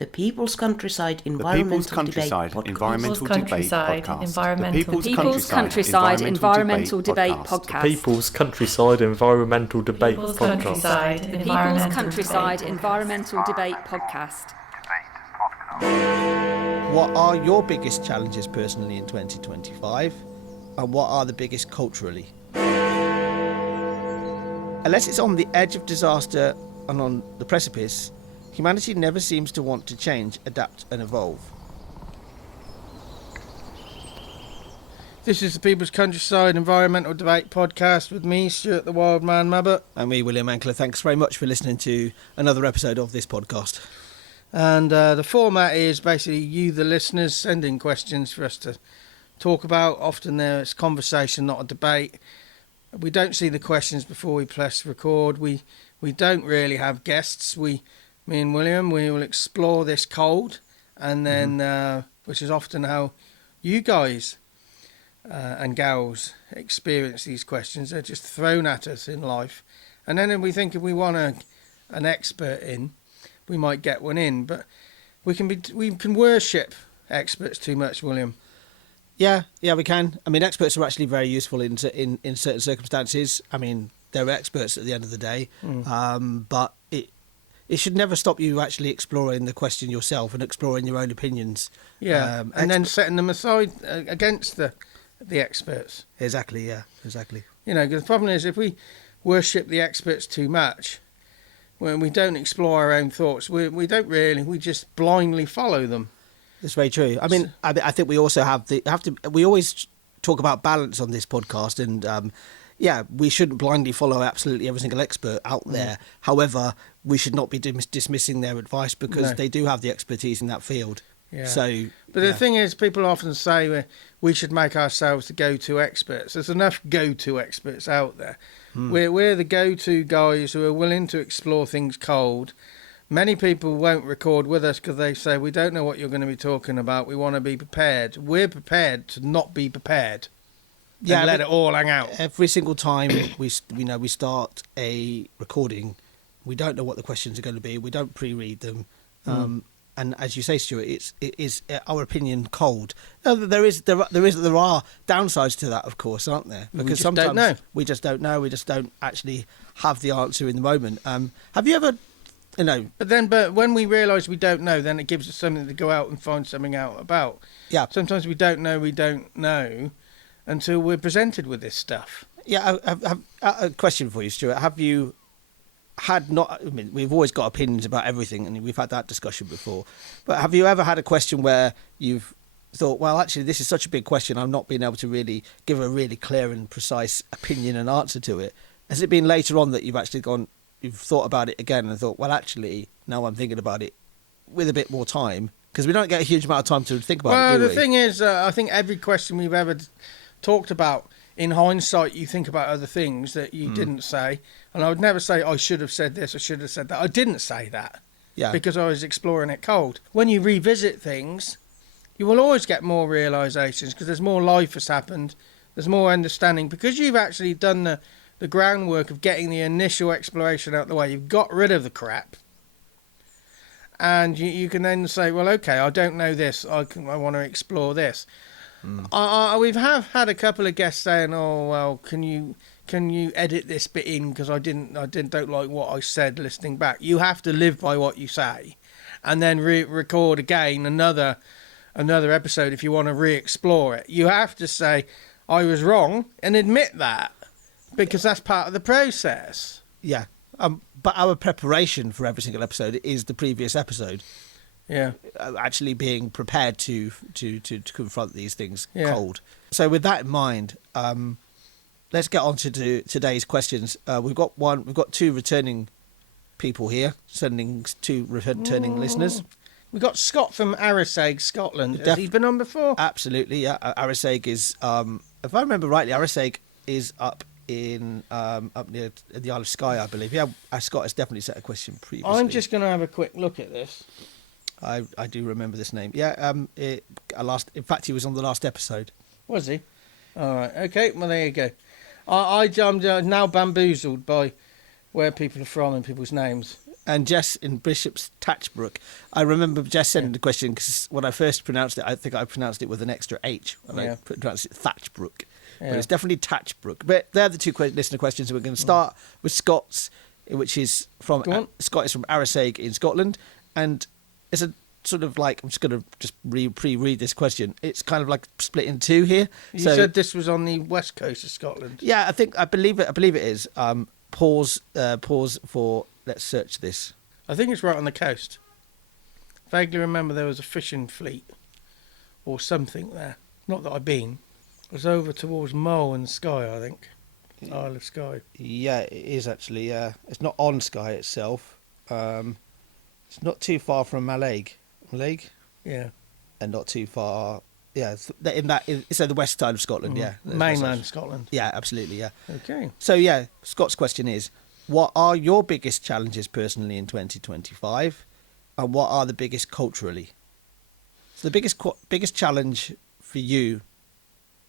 The People's Countryside The Environmental People's Countryside Debate Environmental Debate Podcast. The People's Countryside Environmental Debate Podcast. People's Countryside Environmental Debate Podcast. People's Countryside Environmental Debate Podcast. What are your biggest challenges personally in 2025? And what are the biggest culturally? Unless it's on the edge of disaster and on the precipice, humanity never seems to want to change, adapt and evolve. This is the People's Countryside Environmental Debate Podcast with me, Stuart the Wild Man Mabbott. And me, William Ankler. Thanks very much for listening to another episode of this podcast. And the format is basically you, the listeners, sending questions for us to talk about. Often there's conversation, not a debate. We don't see the questions before we press record. We don't really have guests. Me and William, we will explore this cold, and then which is often how you guys and gals experience these questions. They're just thrown at us in life, and then we think if we want an expert in, we might get one in. But we can worship experts too much, William. Yeah, we can. I mean, experts are actually very useful in certain circumstances. I mean, they're experts at the end of the day, but it should never stop you actually exploring the question yourself and exploring your own opinions. Yeah, and then setting them aside against the experts. Exactly, yeah, exactly. You know, because the problem is if we worship the experts too much, when we don't explore our own thoughts, we just blindly follow them. That's very true. I mean, I think we also we always talk about balance on this podcast, and we shouldn't blindly follow absolutely every single expert out there. However, we should not be dismissing their advice because they do have the expertise in that field. Yeah. But the thing is, people often say we should make ourselves the go-to experts. There's enough go-to experts out there. We're the go-to guys who are willing to explore things cold. Many people won't record with us because they say, we don't know what you're going to be talking about. We want to be prepared. We're prepared to not be prepared. Yeah, let it all hang out. Every single time we start a recording, we don't know what the questions are going to be. We don't pre-read them. And as you say, Stuart, it is our opinion cold. There are downsides to that, of course, aren't there? Because sometimes we just don't know. We just don't actually have the answer in the moment. Have you ever? But when we realise we don't know, then it gives us something to go out and find something out about. Yeah. Sometimes we don't know until we're presented with this stuff. Yeah. I have a question for you, Stuart. Have you we've always got opinions about everything, and we've had that discussion before. But have you ever had a question where you've thought, well, actually, this is such a big question, I'm not being able to really give a really clear and precise opinion and answer to it? Has it been later on that you've actually you've thought about it again and thought, well, actually, now I'm thinking about it with a bit more time? Because we don't get a huge amount of time to think about it, do we? Well, the thing is, I think every question we've ever talked about, in hindsight, you think about other things that you didn't say. And I would never say, I should have said this, I should have said that. I didn't say that because I was exploring it cold. When you revisit things, you will always get more realisations because there's more life has happened. There's more understanding because you've actually done the groundwork of getting the initial exploration out of the way. You've got rid of the crap. And you can then say, well, okay, I don't know this. I want to explore this. We've had a couple of guests saying, "Oh well, can you edit this bit in because I don't like what I said listening back." You have to live by what you say, and then record again another episode if you want to re-explore it. You have to say, "I was wrong," and admit that because that's part of the process. Yeah, but our preparation for every single episode is the previous episode. Yeah, actually being prepared to confront these things cold. So with that in mind, let's get on to today's questions. We've got two returning people here, sending two returning listeners. We've got Scott from Arisaig, Scotland. Has he been on before? Absolutely, yeah. Arisaig is, if I remember rightly, Arisaig is up near the Isle of Skye, I believe. Yeah, Scott has definitely set a question previously. I'm just going to have a quick look at this. I do remember this name. Yeah, in fact, he was on the last episode. Was he? All right. Okay. Well, there you go. I'm now bamboozled by where people are from and people's names. And Jess in Bishop's Tatchbrook. I remember Jess sending the question because when I first pronounced it, I think I pronounced it with an extra H. And I pronounced it Thatchbrook. But it's definitely Tatchbrook. But they're the two listener questions. We're going to start with Scott's, which is from Scott is from Arisaig in Scotland. And it's a sort of like, I'm just going to pre-read this question. It's kind of like split in two here. You said this was on the west coast of Scotland. Yeah, I believe it is. Pause for, let's search this. I think it's right on the coast. Vaguely remember there was a fishing fleet or something there. Not that I've been. It was over towards Mull and Skye, I think. Isle of Skye. Yeah, it is actually, yeah. It's not on Skye itself. It's not too far from Malaig. Yeah. And not too far... Yeah, it's the west side of Scotland, yeah. Mainland Scotland. Yeah, absolutely, yeah. Okay. So, yeah, Scott's question is, what are your biggest challenges personally in 2025, and what are the biggest culturally? So the biggest challenge for you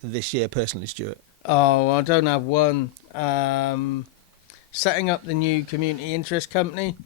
this year personally, Stuart? Oh, I don't have one. Setting up the new community interest company.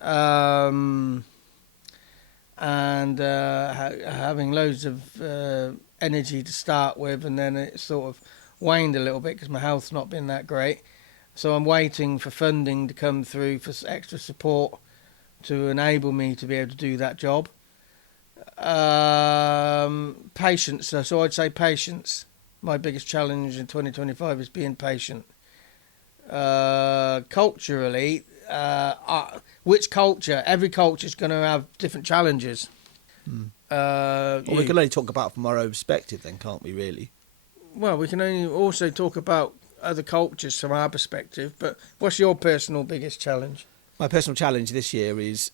And having loads of energy to start with, and then it sort of waned a little bit because my health's not been that great. So I'm waiting for funding to come through for extra support to enable me to be able to do that job. Patience. So I'd say patience. My biggest challenge in 2025 is being patient. Culturally, which culture? Every culture is going to have different challenges. Well, we can only talk about from our own perspective then, can't we, really? Well, we can only also talk about other cultures from our perspective, but what's your personal biggest challenge? My personal challenge this year is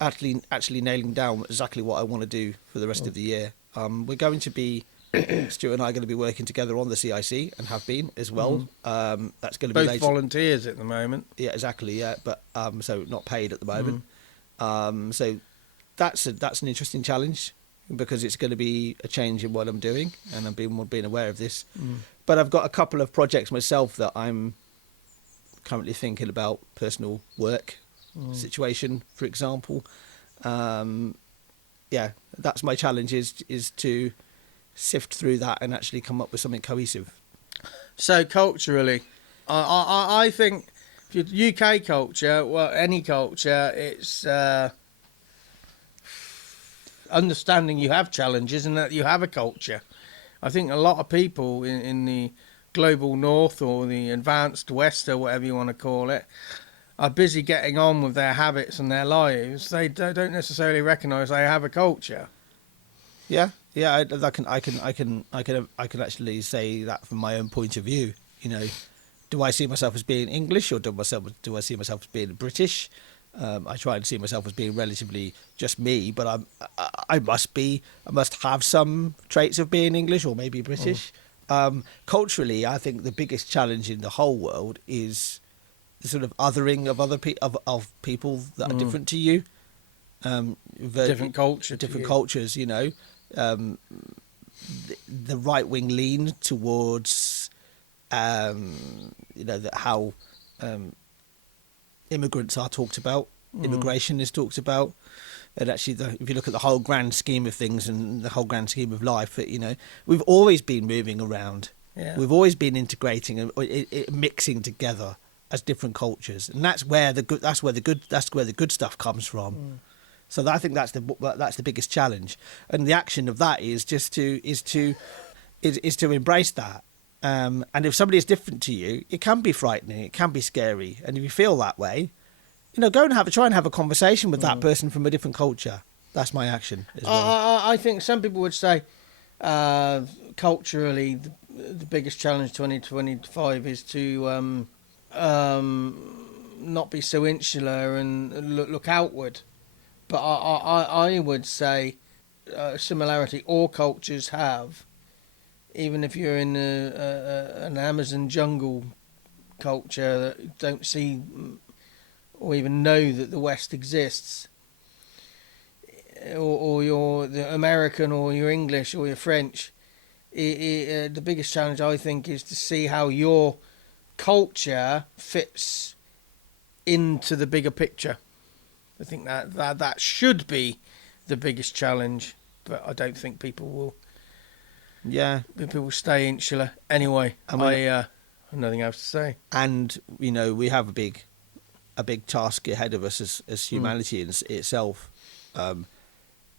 actually nailing down exactly what I want to do for the rest of the year. We're going to be... Stuart and I are going to be working together on the CIC and have been as well. That's going to be both volunteers at the moment. Yeah, exactly. Yeah, but so not paid at the moment. So that's an interesting challenge because it's going to be a change in what I'm doing, and I'm being aware of this. But I've got a couple of projects myself that I'm currently thinking about, personal work situation, for example. Yeah, that's my challenge is to sift through that and actually come up with something cohesive. So culturally, I think UK culture, well, any culture, it's understanding you have challenges and that you have a culture. I think a lot of people in the global north or the advanced west or whatever you want to call it are busy getting on with their habits and their lives. They don't necessarily recognise they have a culture. Yeah. Yeah, I can actually say that from my own point of view. You know, do I see myself as being English or do I see myself as being British? I try and see myself as being relatively just me, but I must have some traits of being English or maybe British. Culturally, I think the biggest challenge in the whole world is the sort of othering of other of people that are different to you. Different cultures, you know. The right-wing lean towards, how immigrants are talked about, immigration is talked about, and actually, if you look at the whole grand scheme of things and the whole grand scheme of life, we've always been moving around. Yeah. We've always been integrating and mixing together as different cultures, and that's where the good stuff comes from. So I think that's the biggest challenge, and the action of that is just to embrace that. And if somebody is different to you, it can be frightening, it can be scary, and if you feel that way, go and try and have a conversation with that person from a different culture. That's my action as well. I think some people would say, culturally, the biggest challenge 2025 is to not be so insular and look outward. But I would say similarity all cultures have. Even if you're in an Amazon jungle culture that don't see or even know that the West exists, or you're the American or you're English or you're French, the biggest challenge I think is to see how your culture fits into the bigger picture. I think that should be the biggest challenge, but I don't think people will. Yeah, people will stay insular anyway. I have nothing else to say. And we have a big task ahead of us as humanity in itself,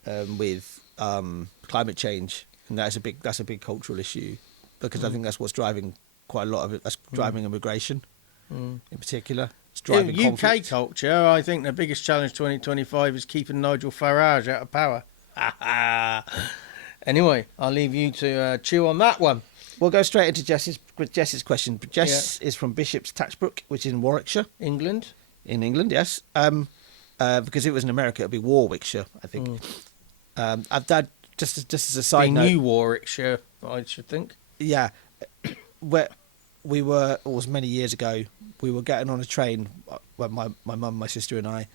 with climate change, and that's a big cultural issue, because I think that's what's driving quite a lot of it. That's driving immigration, in particular. It's driving in UK conflict. culture, I think the biggest challenge 2025 is keeping Nigel Farage out of power. Anyway, I'll leave you to chew on that one. We'll go straight into Jess's question. Jess is from Bishop's Tatchbrook, which is in Warwickshire, England. In England, yes. Because it was in America, it'd be Warwickshire, I think. I've done just as a side note. New Warwickshire, I should think. Yeah, where we were, it was many years ago. We were getting on a train, when my mum, my sister, and I,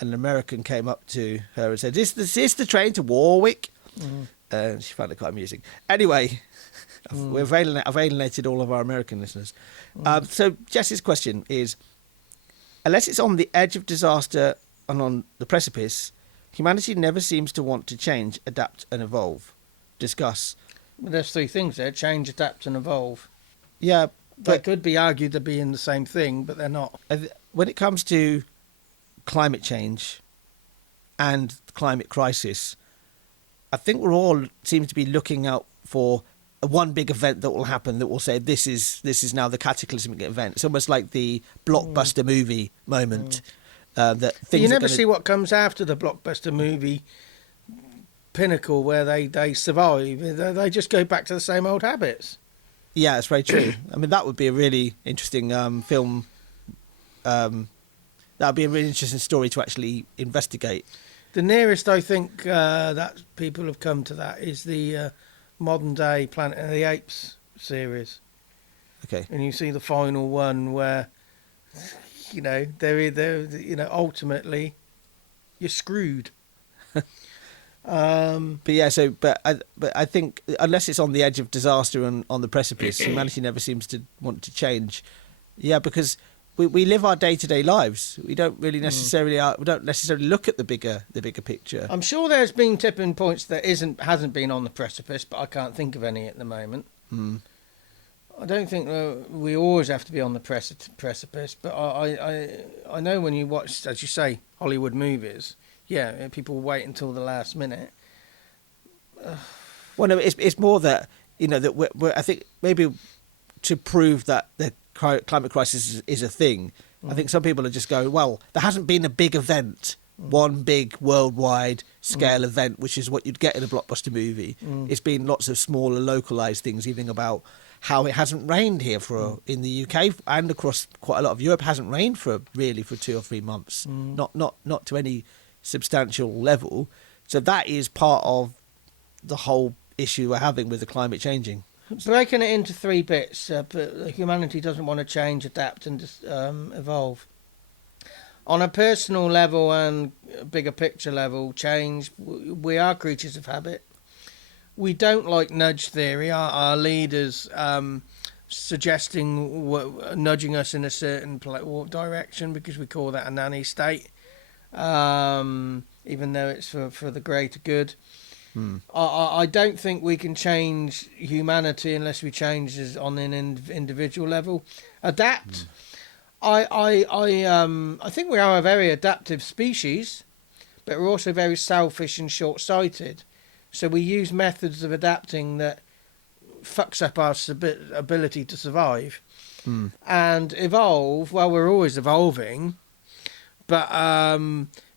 and an American came up to her and said, "Is this the train to Warwick?" She found it quite amusing. Anyway, I've alienated all of our American listeners. So Jess's question is: unless it's on the edge of disaster and on the precipice, humanity never seems to want to change, adapt, and evolve. Discuss. Well, there's three things there: change, adapt, and evolve. Yeah, They could be argued to be in the same thing, but they're not. When it comes to climate change and the climate crisis, I think we're all seem to be looking out for one big event that will happen that will say this is now the cataclysmic event. It's almost like the blockbuster movie moment. That things you never see what comes after the blockbuster movie pinnacle where they survive. They just go back to the same old habits. Yeah, it's very true. I mean, that would be a really interesting film. That would be a really interesting story to actually investigate. The nearest I think that people have come to that is the modern day Planet of the Apes series. Okay. And you see the final one where, ultimately, you're screwed. But I think unless it's on the edge of disaster and on the precipice, humanity never seems to want to change. Yeah, because we live our day-to-day lives. We don't really necessarily look at the bigger picture. I'm sure there's been tipping points that hasn't been on the precipice, but I can't think of any at the moment. I don't think we always have to be on the precipice, but I know when you watch, as you say, Hollywood movies. Yeah, people wait until the last minute. Well, no, it's more that that we're I think maybe to prove that the climate crisis is a thing. I think some people are just going, well, there hasn't been a big event, one big worldwide scale event, which is what you'd get in a blockbuster movie. It's been lots of smaller, localized things, even about how it hasn't rained here in the UK and across quite a lot of Europe. It hasn't rained for 2 or 3 months, not to any substantial level. So that is part of the whole issue we're having with the climate changing. Breaking it into 3 bits, but humanity doesn't want to change, adapt and evolve. On a personal level and bigger picture level, change, we are creatures of habit. We don't like nudge theory. Our leaders nudging us in a certain direction because we call that a nanny state. Even though it's for the greater good. I don't think we can change humanity unless we change on an individual level. Adapt. I think we are a very adaptive species, but we're also very selfish and short-sighted. So we use methods of adapting that fucks up our ability to survive. And evolve, well, we're always evolving, but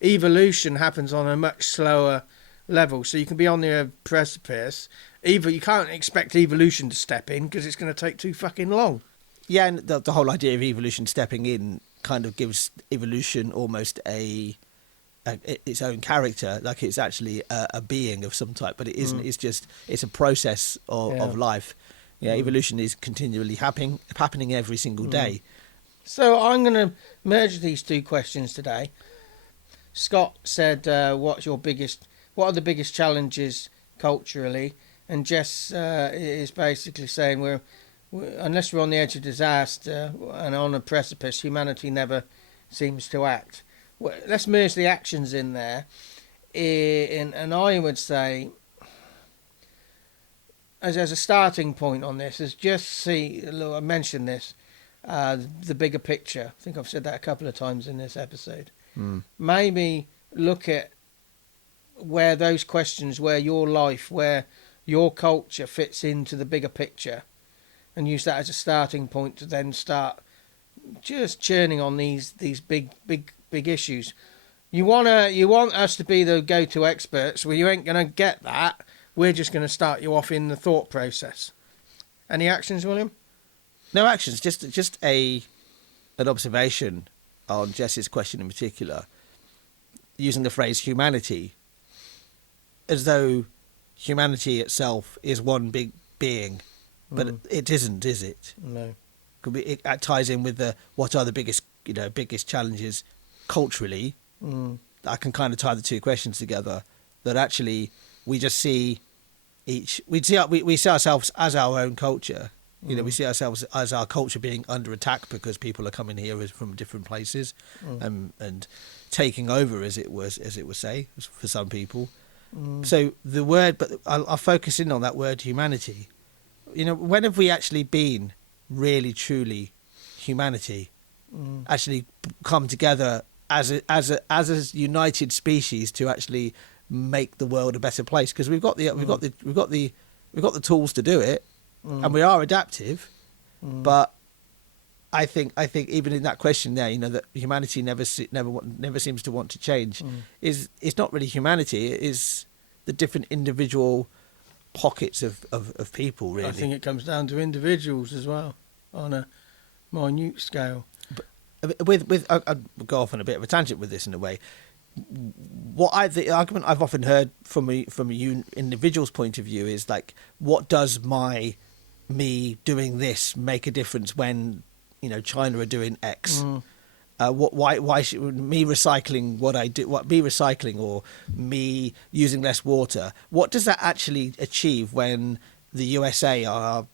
evolution happens on a much slower level. So you can be on the precipice. You can't expect evolution to step in because it's going to take too fucking long. Yeah, and the whole idea of evolution stepping in kind of gives evolution almost its own character, like it's actually a being of some type, but it isn't. It's a process of life. Yeah, evolution is continually happening every single day. So I'm going to merge these 2 questions today. Scott said, what are the biggest challenges culturally? And Jess is basically saying unless we're on the edge of disaster and on a precipice, humanity never seems to act. Well, let's merge the actions in there. And I would say, as a starting point on this, is just see, I mentioned this, the bigger picture. I think I've said that a couple of times in this episode. Maybe look at where those questions, where your life, where your culture fits into the bigger picture, and use that as a starting point to then start just churning on these big issues. You want us to be the go-to experts. Well, you ain't gonna get that. We're just gonna start you off in the thought process. Any actions, William? No actions. Just an observation on Jess's question in particular, using the phrase humanity, as though humanity itself is one big being, but it isn't, is it? No. It ties in with what are the biggest challenges culturally. I can kind of tie the two questions together. That actually we just see we see ourselves as our own culture. We see ourselves as our culture being under attack because people are coming here from different places and taking over, as it was say for some people. So the word, but I'll focus in on that word humanity. When have we actually been really truly humanity, actually come together as a united species to actually make the world a better place? Because we've got the tools to do it, and we are adaptive. But I think even in that question there, that humanity never seems to want to change. It's not really humanity. It is the different individual pockets of people. Really, I think it comes down to individuals as well on a minute scale. With I'll go off on a bit of a tangent with this in a way. The argument I've often heard from a individual's point of view is like, what does me doing this make a difference when China are doing X? Why should me recycling what I do? What me recycling or me using less water? What does that actually achieve when the USA are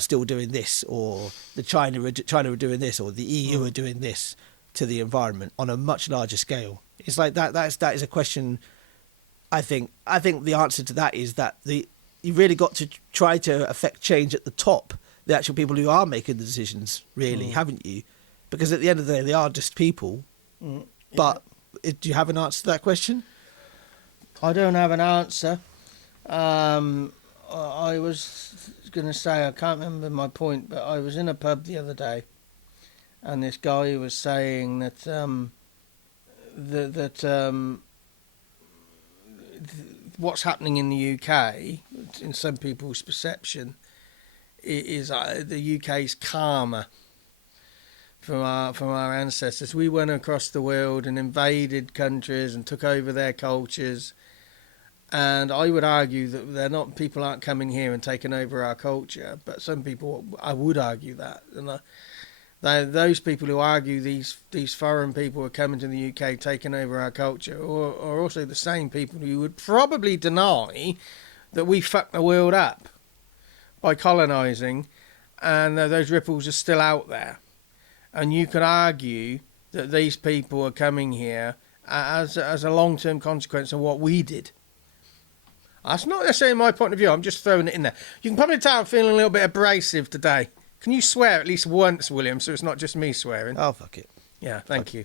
still doing this, or the China are doing this, or the EU are doing this to the environment on a much larger scale? It's like that is a question. I think the answer to that is that you really got to try to affect change at the top, the actual people who are making the decisions, really, haven't you? Because at the end of the day, they are just people. But do you have an answer to that question? I don't have an answer. I was going to say, I can't remember my point, but I was in a pub the other day, and this guy was saying that what's happening in the UK, in some people's perception, is the UK's karma from our ancestors. We went across the world and invaded countries and took over their cultures. And I would argue that people aren't coming here and taking over our culture, but some people, I would argue that. And those people who argue these foreign people are coming to the UK, taking over our culture, are also the same people who would probably deny that we fucked the world up by colonising, and those ripples are still out there. And you could argue that these people are coming here as a long-term consequence of what we did. That's not necessarily my point of view. I'm just throwing it in there. You can probably tell I'm feeling a little bit abrasive today. Can you swear at least once, William, so it's not just me swearing? Oh, fuck it. Yeah, thank you.